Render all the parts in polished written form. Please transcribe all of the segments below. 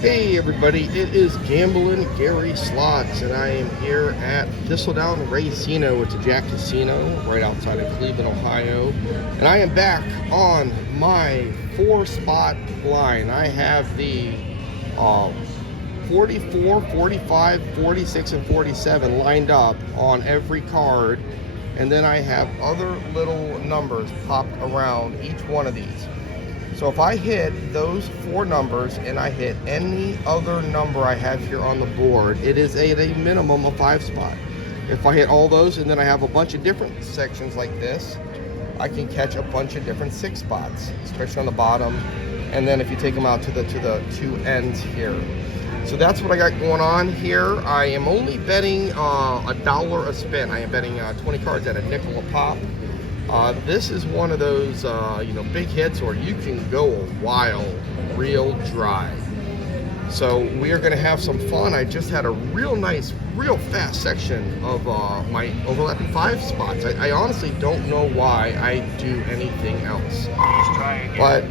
Hey everybody, it is Gamblin' Gary Slots, and I am here at Thistledown Racino. It's a Jack Casino right outside of Cleveland, Ohio. And I am back on my 4-spot blind. I have the 44, 45, 46, and 47 lined up on every card. And then I have other little numbers popped around each one of these. So if I hit those 4 numbers and I hit any other number I have here on the board, it is at a minimum of 5 spot. If I hit all those and then I have a bunch of different sections like this, I can catch a bunch of different 6 spots, especially on the bottom. And then if you take them out to the 2 ends here. So that's what I got going on here. I am only betting $1 a spin. I am betting 20 cards at a nickel a pop. This is one of those, big hits, or you can go a while real dry. So we are going to have some fun. I just had a real nice, real fast section of my overlapping 5 spots. I honestly don't know why I do anything else. But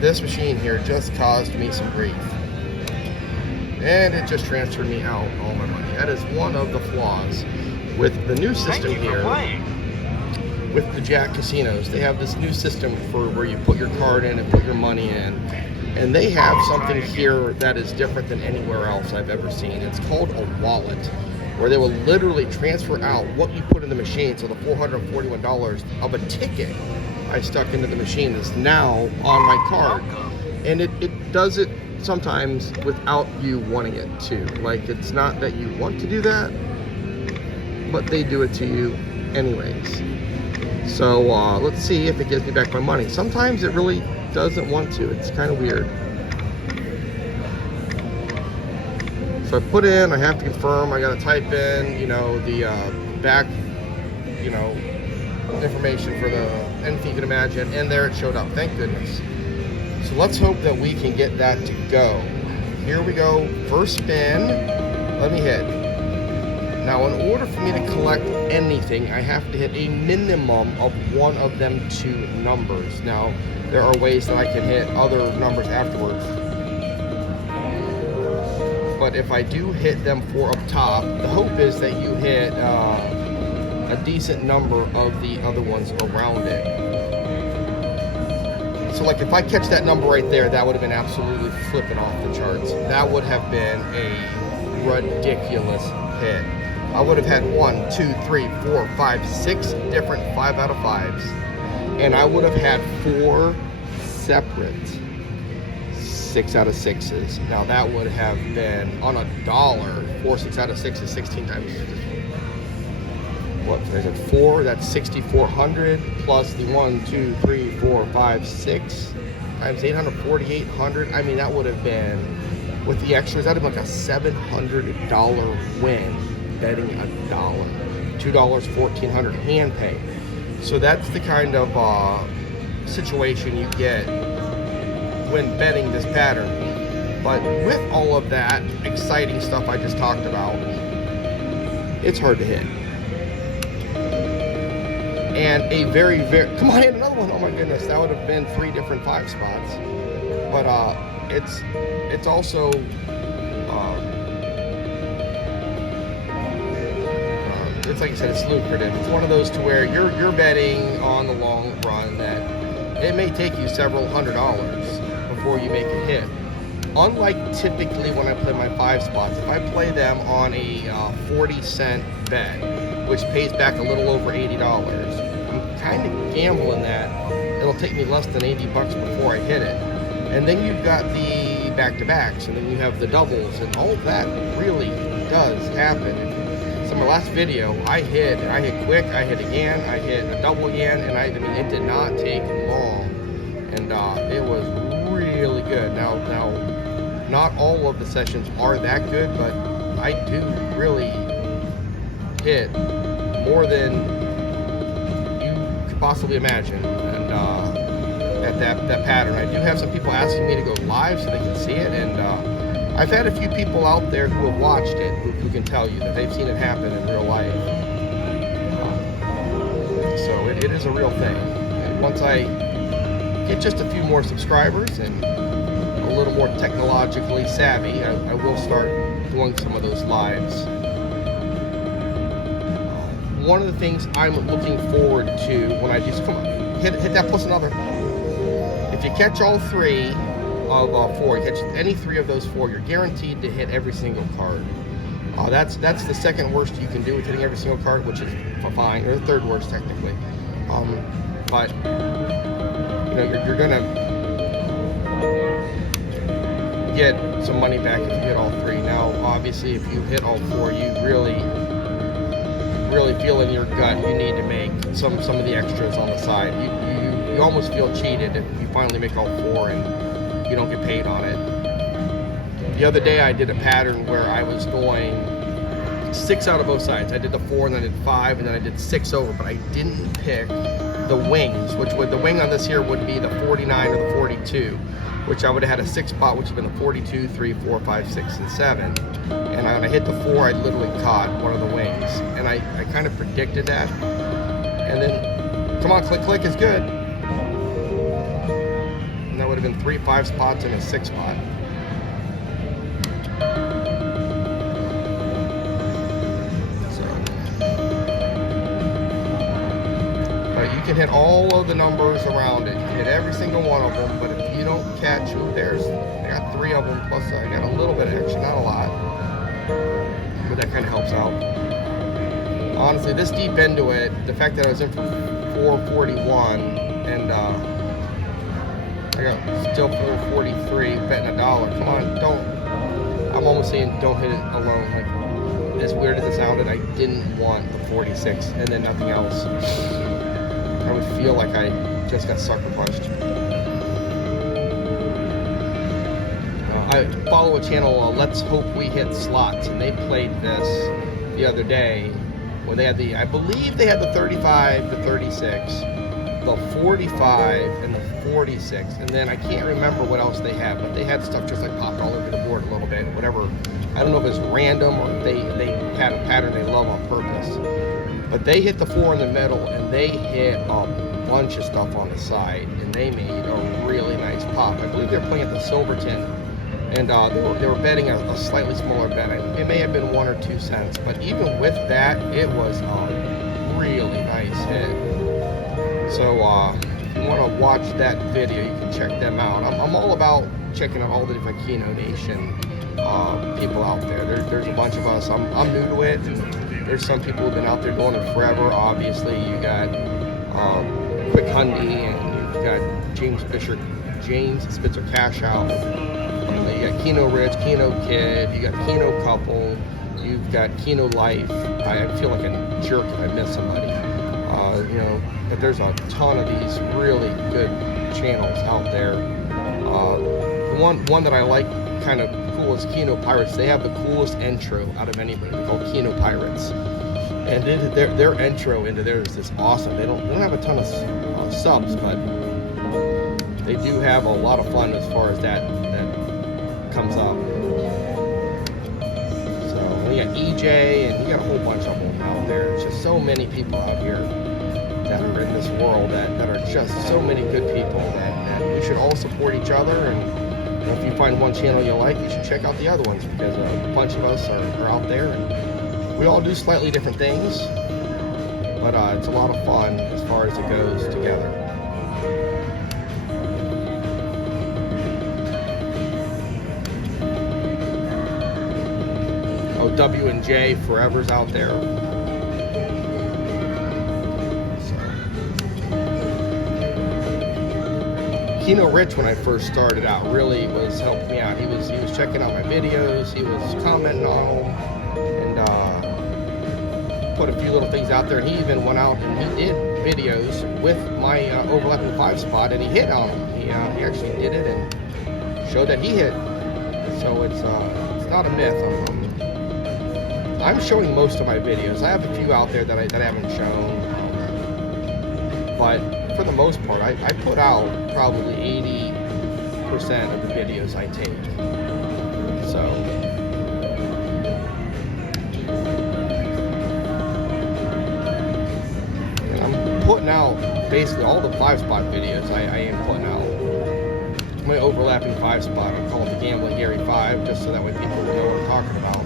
this machine here just caused me some grief. And it just transferred me out all my money. That is one of the flaws with the new system here. With the Jack casinos, they have this new system for where you put your card in and put your money in, and they have something here that is different than anywhere else I've ever seen. It's called a wallet, where they will literally transfer out what you put in the machine. So the $441 of a ticket I stuck into the machine is now on my card, and it does it sometimes without you wanting it to. Like, it's not that you want to do that, but they do it to you anyways. So let's see if it gives me back my money. Sometimes it really doesn't want to. It's kind of weird. So I put in, I have to confirm, I got to type in, the back, information for the anything you can imagine, and there it showed up. Thank goodness. So let's hope that we can get that to go. Here we go. First spin. Let me hit. Now, in order for me to collect anything, I have to hit a minimum of one of them 2 numbers. Now, there are ways that I can hit other numbers afterwards. But if I do hit them 4 up top, the hope is that you hit a decent number of the other ones around it. So, like, if I catch that number right there, that would have been absolutely flipping off the charts. That would have been a ridiculous hit. I would have had 1, 2, 3, 4, 5, 6 different 5 out of 5s. And I would have had 4 separate 6 out of 6s. Now that would have been on $1. 4 6 out of 6 is 16 times. What? There's a 4, that's 6,400 plus the 1, 2, 3, 4, 5, 6 times 800, 4,800. I mean, that would have been, with the extras, that'd have been like a $700 win. Betting $1, $2, $1,400 hand pay. So that's the kind of situation you get when betting this pattern. But with all of that exciting stuff I just talked about, it's hard to hit. And a very, come on, another one. Oh my goodness, that would have been 3 different 5 spots. But it's also it's like I said, it's lucrative. It's one of those to where you're betting on the long run that it may take you several $100s before you make a hit. Unlike typically when I play my 5 spots, if I play them on a 40-cent bet, which pays back a little over $80, I'm kind of gambling that it'll take me less than $80 before I hit it. And then you've got the back-to-backs, and then you have the doubles, and all of that really does happen. So in my last video, I hit quick, I hit again, I hit a double again, and I mean, it did not take long, and it was really good. Now, not all of the sessions are that good, but I do really hit more than you could possibly imagine, and at that pattern. I do have some people asking me to go live so they can see it, and I've had a few people out there who have watched it who can tell you that they've seen it happen in real life. So it is a real thing. And once I get just a few more subscribers and a little little more technologically savvy, I will start doing some of those lives. One of the things I'm looking forward to when I just come on, hit that plus another. If you catch all 3 of 4, you catch any 3 of those 4, you're guaranteed to hit every single card. That's the second worst you can do with hitting every single card, which is fine, or the third worst technically. But you know, you're gonna get some money back if you hit all 3. Now, obviously, if you hit all 4, you really feel in your gut you need to make some of the extras on the side. You almost feel cheated if you finally make all 4 and you don't get paid on it. The other day I did a pattern where I was going 6 out of both sides. I did the 4 and then I did 5 and then I did 6 over, but I didn't pick the wings, which would, the wing on this here would be the 49 or the 42, which I would have had a 6 spot, which would have been the 42, 3, 4, 5, 6, and 7. And when I hit the 4, I literally caught one of the wings. And I kind of predicted that. And then, come on, click is good. And that would have been 3 5 spots and a 6 spot. You can hit all of the numbers around it. You can hit every single one of them, but if you don't catch, I got 3 of them, plus I got a little bit of extra, not a lot, but that kind of helps out. Honestly, this deep into it, the fact that I was in for 441 and I got still 443 betting $1. Come on, I'm almost saying don't hit it alone. Like, as weird as it sounded, I didn't want the 46 and then nothing else. I would feel like I just got sucker punched. I follow a channel, Let's Hope We Hit Slots, and they played this the other day where they had I believe they had the 35 to 36, the 45 and the 46, and then I can't remember what else they had, but they had stuff just like popped all over the board a little bit, whatever. I don't know if it's random or if they had a pattern they love on purpose. But they hit the 4 in the middle, and they hit a bunch of stuff on the side, and they made a really nice pop. I believe they were playing at the Silverton, and they were betting a slightly smaller bet. It may have been 1 or 2 cents, but even with that, it was a really nice hit. So if you want to watch that video, you can check them out. I'm all about checking out all the different Keno Nation people out there. There's a bunch of us. I'm new to it. There's some people who've been out there doing it forever. Obviously, you got Quick Hundy, and you've got James Spitzer Cash Out. You got Keno Rich, Keno Kid, you got Keno Couple, you've got Keno Life. I feel like a jerk if I miss somebody. You know, but there's a ton of these really good channels out there. One that I like kind of cool is Keno Pirates. They have the coolest intro out of anybody. They're called Keno Pirates, and their intro into theirs is awesome. They don't have a ton of subs, but they do have a lot of fun as far as that comes up. So we got EJ, and we got a whole bunch of them out there. There's just so many people out here that are in this world that are just so many good people that we should all support each other. And if you find one channel you like, you should check out the other ones, because a bunch of us are out there, and we all do slightly different things, but it's a lot of fun as far as it goes together. Oh, W&J Forever's out there. Keno Rich, when I first started out, really was helping me out. He was checking out my videos, he was commenting on them, and put a few little things out there. And he even went out and he did videos with my overlapping 5 spot, and he hit on them. He actually did it and showed that he hit. So it's not a myth. I'm showing most of my videos. I have a few out there that I haven't shown, but for the most part, I put out probably 80% of the videos I take. So and I'm putting out basically all the 5 spot videos I am putting out. my overlapping 5 spot. I call it the Gambling Gary 5, just so that way people know what I'm talking about.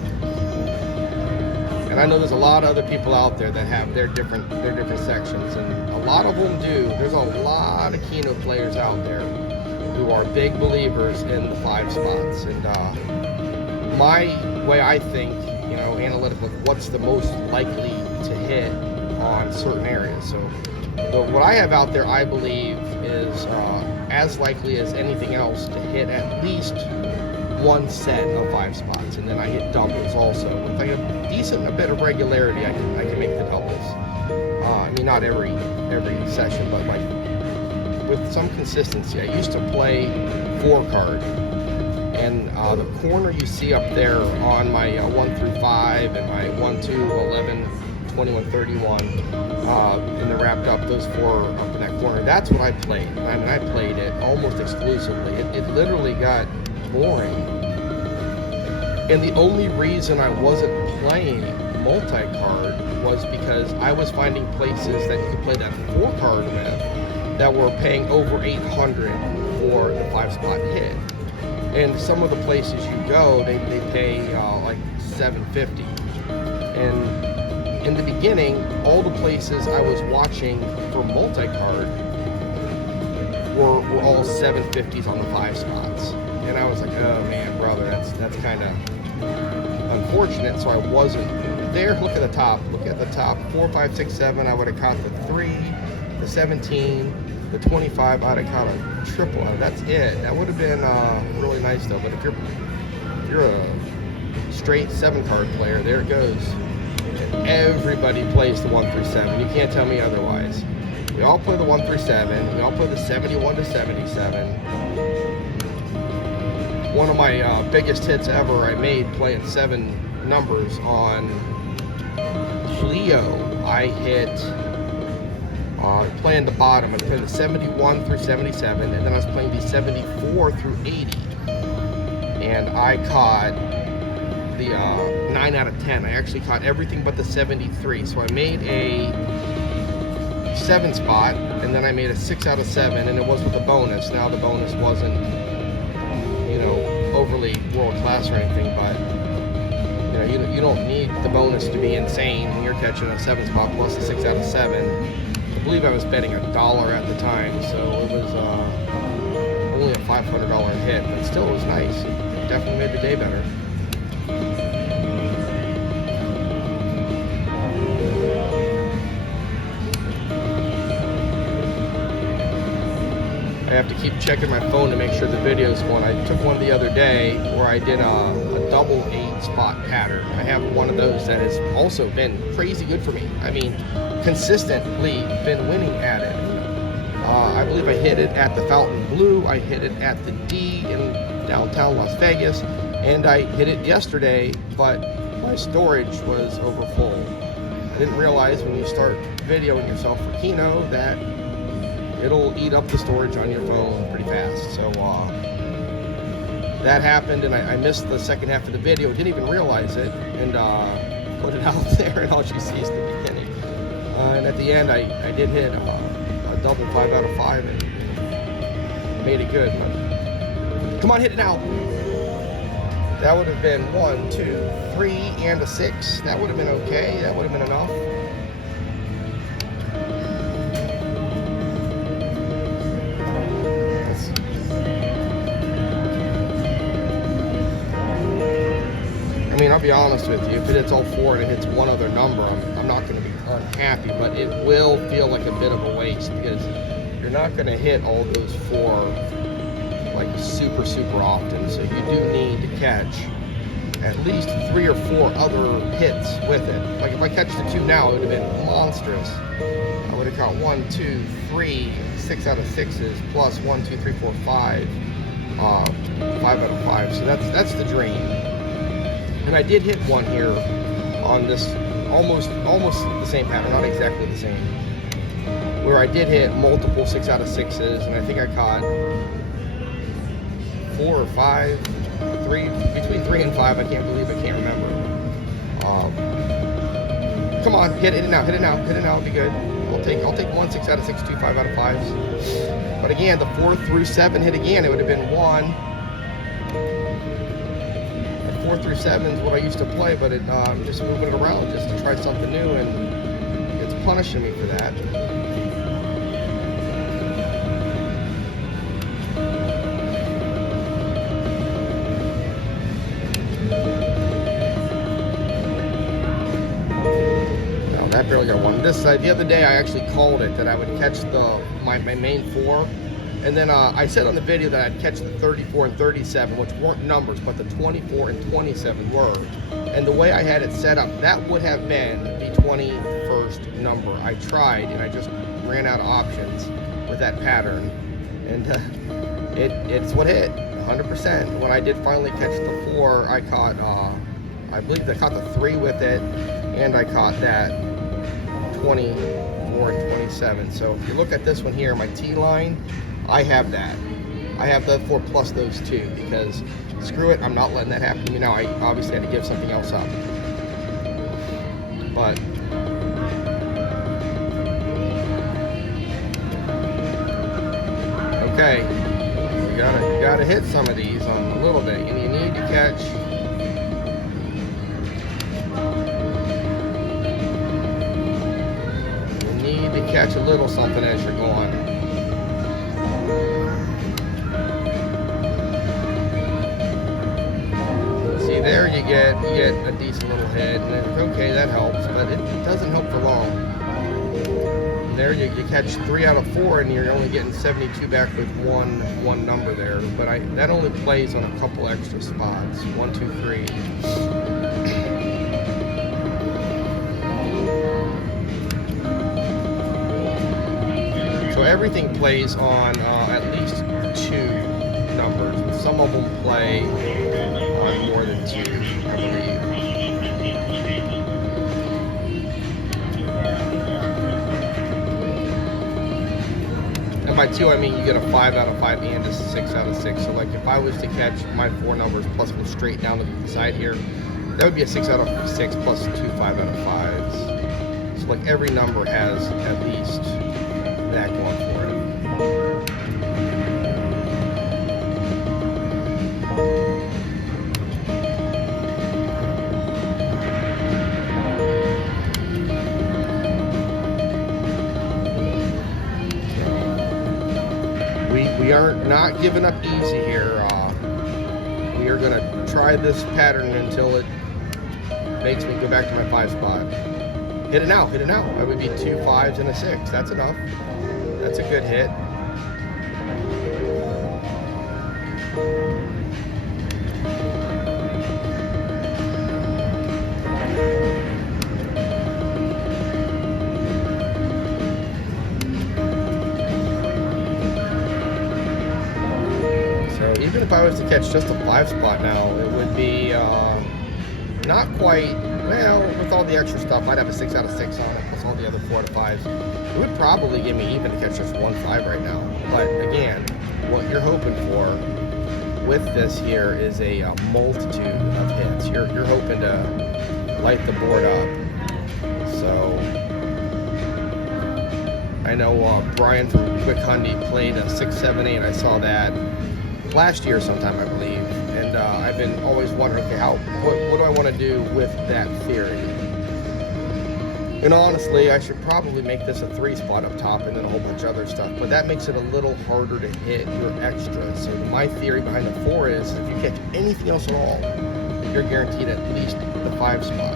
And I know there's a lot of other people out there that have their different sections, and a lot of them do. There's a lot of Keno players out there who are big believers in the 5 spots. And my way I think, you know, analytical, what's the most likely to hit on certain areas. So what I have out there, I believe, is as likely as anything else to hit at least one set of 5 spots, and then I hit doubles also. With like a decent bit of regularity, I can make the doubles. I mean, not every session, but like with some consistency. I used to play 4 card, and the corner you see up there on my 1 through 5 and my 1, 2, 11, 21, 31, and then wrapped up those 4 up in that corner. That's what I played. I mean, I played it almost exclusively. It literally got boring. And the only reason I wasn't playing multi-card was because I was finding places that you could play that 4 card with that were paying over 800 for the 5 spot hit. And some of the places you go, they pay like 750. And in the beginning, all the places I was watching for multi-card were all 750s on the 5 spots. And I was like, oh man, brother, that's kind of unfortunate. So I wasn't there. Look at the top. 4, 5, 6, 7. I would have caught the 3, the 17, the 25. I'd have caught a triple. That's it. That would have been really nice though. But if you're a straight 7 card player, there it goes. And everybody plays the 1 through 7. You can't tell me otherwise. We all play the 1 through 7. We all play the 71 to 77. One of my biggest hits ever I made playing 7 numbers on Leo. I hit playing the bottom. I played the 71 through 77, and then I was playing the 74 through 80, and I caught the 9 out of 10. I actually caught everything but the 73. So I made a 7 spot, and then I made a 6 out of 7, and it was with a bonus. Now the bonus wasn't, you know, overly world class or anything, but you know, you don't need the bonus to be insane when you're catching a 7 spot plus a 6 out of 7. I believe I was betting $1 at the time, so it was only a $500 hit, but still it was nice. It definitely made the day better. I have to keep checking my phone to make sure the video's going. I took one the other day where I did a double 8 spot pattern. I have one of those that has also been crazy good for me. I mean, consistently been winning at it. I believe I hit it at the Fountain Blue. I hit it at the D in downtown Las Vegas, and I hit it yesterday, but my storage was over full. I didn't realize when you start videoing yourself for Keno that it'll eat up the storage on your phone pretty fast. So that happened, and I missed the second half of the video. Didn't even realize it, and put it out there, and all you see is the beginning. And at the end, I did hit a double 5 out of 5 and made it good. But come on, hit it now. That would have been 1, 2, 3, and a 6. That would have been okay. That would have been enough. I mean, I'll be honest with you, if it hits all 4 and it hits one other number, I'm not going to be unhappy, but it will feel like a bit of a waste because you're not going to hit all those 4 like super often. So you do need to catch at least 3 or 4 other hits with it. Like if I catch the 2 now, it would have been monstrous. I would have caught 1, 2, 3, 6 out of 6s plus 1, 2, 3, 4, 5, 5 out of 5. So that's the dream. And I did hit one here on this almost the same pattern, not exactly the same, where I did hit multiple 6 out of 6s, and I think I caught 4 or 5, between 3 and 5. I can't remember. Come on, hit it now, be good. take 1 6 out of 6, 2 5 out of 5s. But again, the 4 through 7 hit again. It would have been 1. The 4 through 7 is what I used to play, but I'm just moving it around just to try something new, and it's punishing me for that. That barely got one. This the other day I actually called it that I would catch my main 4, and then I said on the video that I'd catch the 34 and 37, which weren't numbers, but the 24 and 27 were. And the way I had it set up, that would have been the 21st number. I tried, and I just ran out of options with that pattern, and it's what hit 100%. When I did finally catch the 4, I caught I believe I caught the 3 with it, and I caught that 24 and 27. So if you look at this one here, my T line, I have that. I have the 4 plus those 2, because screw it, I'm not letting that happen to me now. I obviously had to give something else up. But okay, you gotta hit some of these on a little bit, and you need to catch. Catch a little something as you're going. See, there you get a decent little hit, and then, okay, that helps, but it doesn't help for long. And there you catch 3 out of 4, and you're only getting 72 back with one number there. But that only plays on a couple extra spots. 1, 2, 3. So everything plays on at least 2 numbers. Some of them play on more than 2, I believe. And by 2, I mean you get a 5 out of 5 and a 6 out of 6. So like if I was to catch my 4 numbers plus go straight down to the side here, that would be a 6 out of 6 plus 2 5 out of 5s. So like every number has at least that going for it. We are not giving up easy here. We are going to try this pattern until it makes me go back to my 5 spot. Hit it now, hit it now. That would be 2 5s and a 6. That's enough. That's a good hit. So even if I was to catch just a 5 spot now, it would be not quite. Well, with all the extra stuff, I'd have a 6 out of 6 on it, plus all the other 4 out of 5s. It would probably give me even to catch just 1 5 right now. But again, what you're hoping for with this here is a multitude of hits. You're hoping to light the board up. So I know Brian from Quick Hundy played a 6 7 8. I saw that last year sometime, I believe. And I've been always wondering, okay, what do I want to do with that theory? And honestly, I should probably make this a 3 spot up top and then a whole bunch of other stuff, but that makes it a little harder to hit your extras. So my theory behind the 4 is if you catch anything else at all, you're guaranteed at least the 5 spot.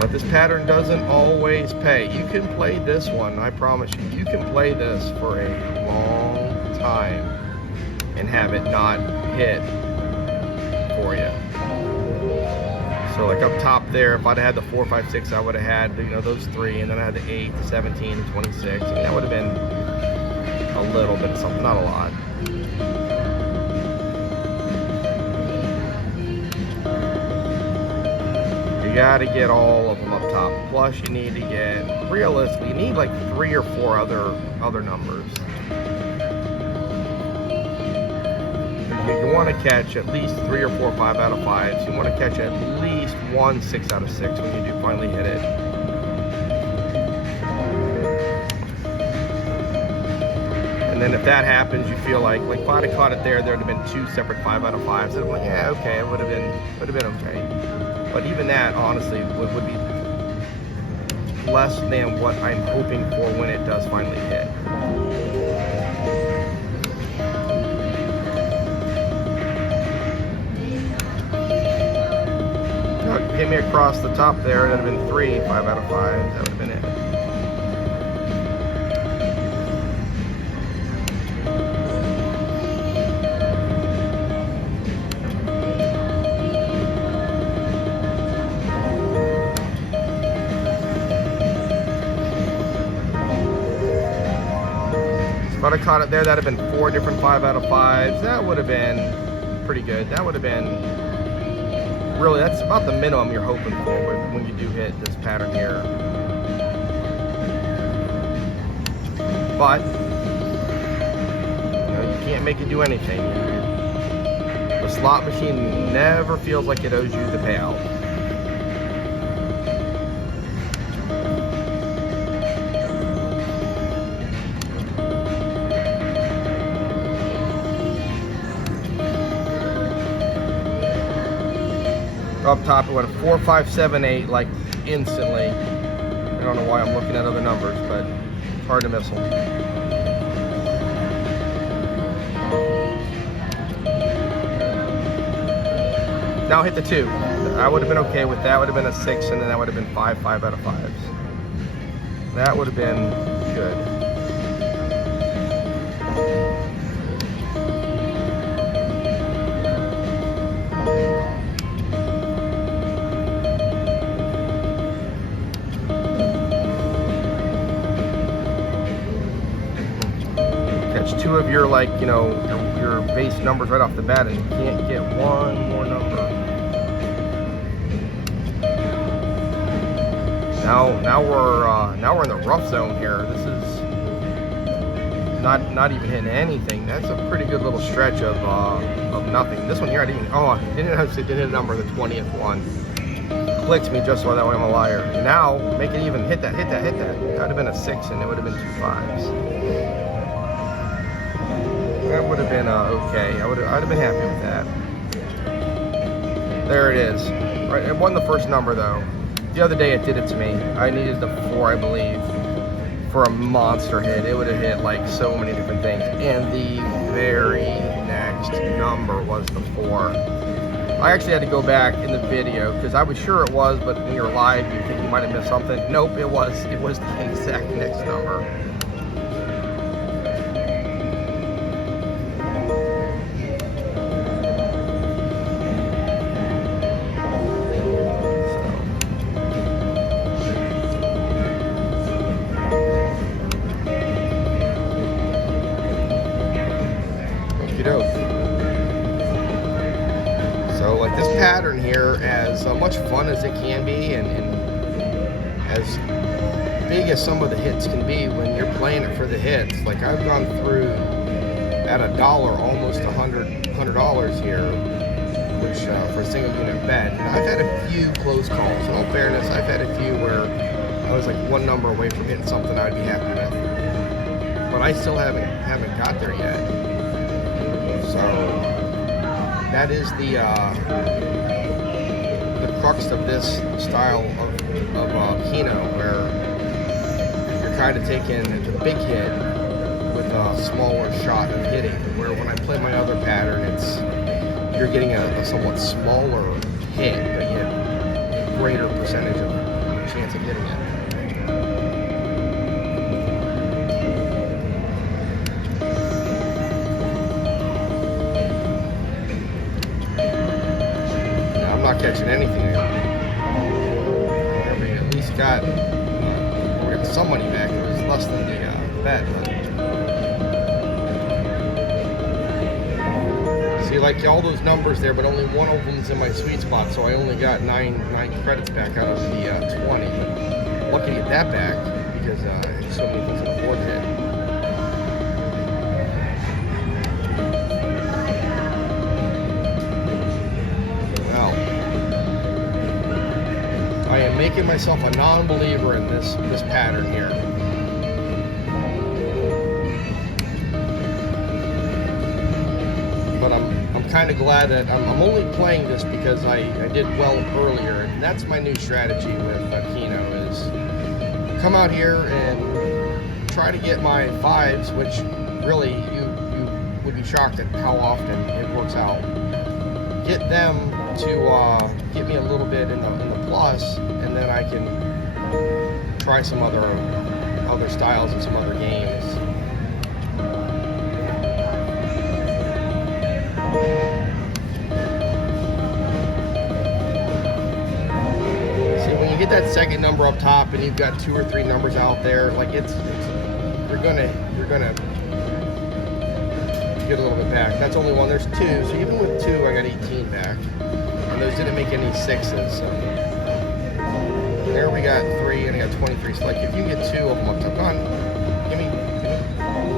But this pattern doesn't always pay. You can play this one, I promise you. You can play this for a long time and have it not hit for you. So like up top there, if I'd had the 4, 5, 6, I would have had, you know, those 3, and then I had the 8, the 17, the 26. I mean, that would have been a little bit of something, not a lot. You got to get all of them up top. Plus, you need to get, realistically, you need like 3 or 4 other numbers. you want to catch at least 3 or 4 5 out of 5s. You want to catch at least 1 6 out of 6 when you do finally hit it. And then if that happens, you feel like if I'd have caught it there, there'd have been 2 separate 5 out of 5s. And I'm like, yeah, okay, it would have been okay. But even that, honestly, would be less than what I'm hoping for when it does finally hit. Hit me across the top there, that'd have been 3 5 out of 5. That would have been it. If I'd have caught it there, that'd have been 4 different 5 out of 5s. That would have been pretty good. That would have been, really, that's about the minimum you're hoping for when you do hit this pattern here. But, you know, you can't make it do anything. The slot machine never feels like it owes you the payout. Up top, it went a 4 5 7 8 like instantly. I don't know why I'm looking at other numbers, but it's hard to miss them. Now hit the 2. I would have been okay with that. Would have been a 6, and then that would have been 5 5 out of 5s. That would have been good. Catch 2 of your, like, you know, your base numbers right off the bat, and you can't get one more number. Now we're in the rough zone here. This is not even hitting anything. That's a pretty good little stretch of nothing. This one here, I didn't hit a number, the 20th one. Clicks me just so that way I'm a liar. And now make it even, hit that. That would have been a 6, and it would have been 2 5s. That would have been okay. I'd have been happy with that. There it is. Right, it wasn't the first number though. The other day it did it to me. I needed the 4, I believe, for a monster hit. It would have hit like so many different things. And the very next number was the 4. I actually had to go back in the video because I was sure it was, but when you're live, you think you might have missed something. Nope, it was the exact next number. So like this pattern here, as much fun as it can be, and as big as some of the hits can be when you're playing it for the hits, like I've gone through at $1 almost $100 here, which for a single unit bet. And I've had a few close calls. In all fairness, I've had a few where I was like 1 number away from hitting something I'd be happy with, but I still haven't got there yet. So that is the crux of this style of Keno, where you're trying to take in the big hit with a smaller shot of hitting. Where when I play my other pattern, you're getting a somewhat smaller hit, but yet greater percentage of chance of hitting it. Catching anything there. We at least got some money back. It was less than the bet, but see, like all those numbers there, but only one of them's in my sweet spot, so I only got 9 credits back out of the 20. Lucky to get that back because so many things on the board hit. making myself a non-believer in this pattern here. But I'm kind of glad that I'm only playing this because I did well earlier, and that's my new strategy with Keno is come out here and try to get my fives, which really you would be shocked at how often it works out. Get them to get me a little bit in the plus, and then I can try some other styles and some other games. See, when you get that second number up top and you've got 2 or 3 numbers out there, like you're gonna get a little bit back. That's only one. There's 2, so even with 2, I got 18 back, and those didn't make any 6s. So there we got 3, and I got 23. So like, if you get 2 of them up top, come on, give me.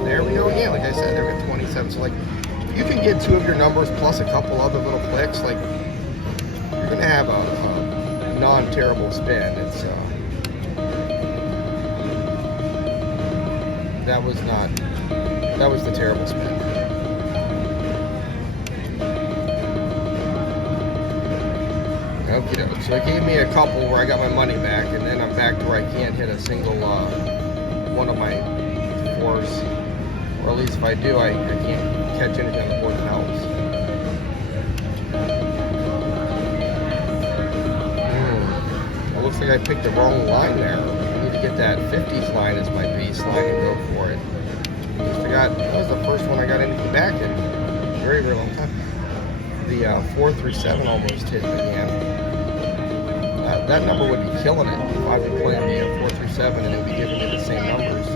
There we go again. Like I said, there we got 27. So like, if you can get 2 of your numbers plus a couple other little clicks, like you're gonna have a non-terrible spin. It's that was the terrible spin. Okay, so it gave me a couple where I got my money back, and then I'm back to where I can't hit a single one of my 4s, or at least if I do, I can't catch anything on the board that helps. It looks like I picked the wrong line there. I need to get that 50s line as my base line and go for it. That was the first one I got anything back in a very, very long time. The 437 almost hit again. That number would be killing it if I'd be playing the 437 and it would be giving me the same numbers.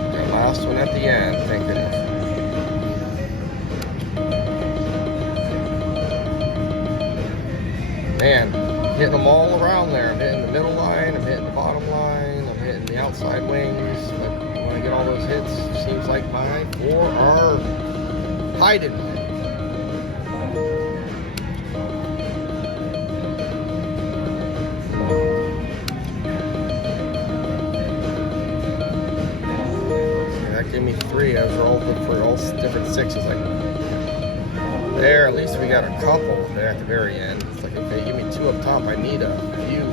The last one at the end, thank goodness. Man, hitting them all around there. I'm hitting the middle line, I'm hitting the bottom line, I'm hitting the outside wings. But when I get all those hits, it seems like my 4 are hiding. That gave me 3. I was rolling for all different 6s. Like, there, at least we got a couple there at the very end. It's like, okay, give me 2 up top. I need a few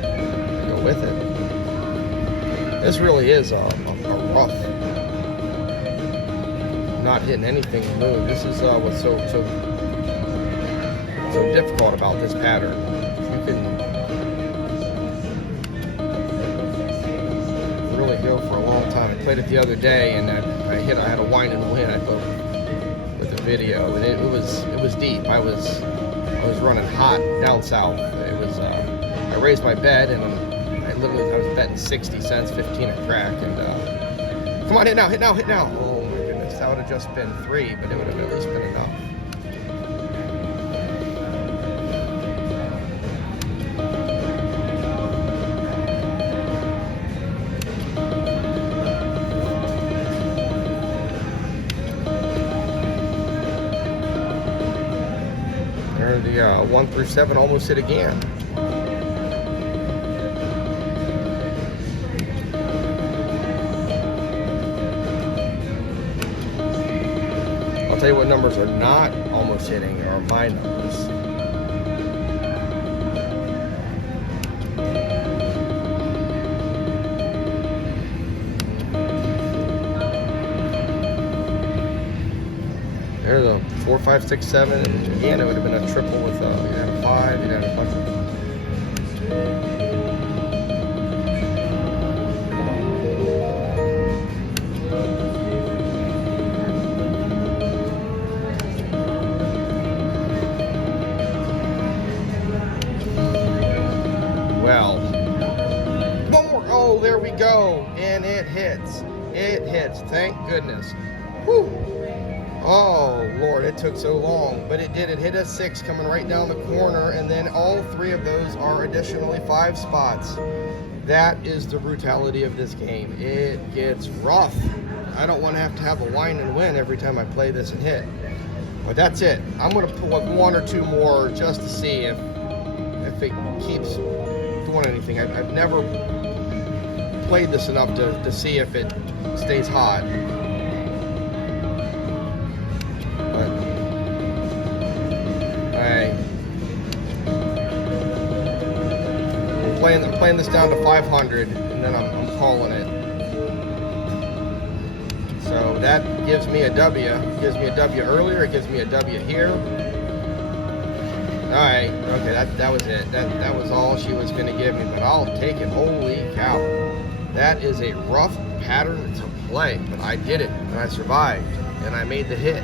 to go with it. This really is a rough, not hitting anything move. This is what's so difficult about this pattern. You can really go for a long time. I played it the other day, and I had a wind and win. I thought, video, and it was deep. I was running hot down south. It was I raised my bet, and I was betting 60 cents, 15 a crack, and come on, hit now. Oh my goodness, that would have just been 3, but it would have at least been enough. The 1 through 7 almost hit again. I'll tell you what numbers are not almost hitting are my numbers. There's a 4, 5, 6, 7, and again it would have been a triple with a 5, you'd have a bunch of. Well, one more. Oh, there we go, and it hits. It hits. Thank goodness. Whew. Oh, Lord, it took so long, but it did. It hit a 6 coming right down the corner, and then all 3 of those are additionally 5 spots. that is the brutality of this game. It gets rough. I don't want to have a whine and win every time I play this and hit. But that's it. I'm going to put like 1 or 2 more just to see if it keeps doing anything. I've never played this enough to see if it stays hot. But, I'm playing this down to 500, and then I'm calling it. So that gives me a W. It gives me a W earlier. It gives me a W here. All right. Okay. That was it. That was all she was going to give me. But I'll take it. Holy cow! That is a rough pattern to play. But I did it, and I survived, and I made the hit,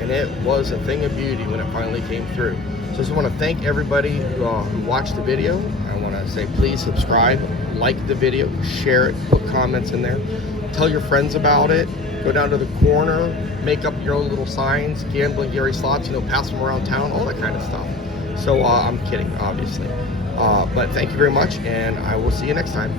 and it was a thing of beauty when it finally came through. So I just want to thank everybody who watched the video. I want to say please subscribe, like the video, share it, put comments in there. Tell your friends about it. Go down to the corner, make up your own little signs, Gambling Gary slots, pass them around town, all that kind of stuff. So I'm kidding, obviously. But thank you very much, and I will see you next time.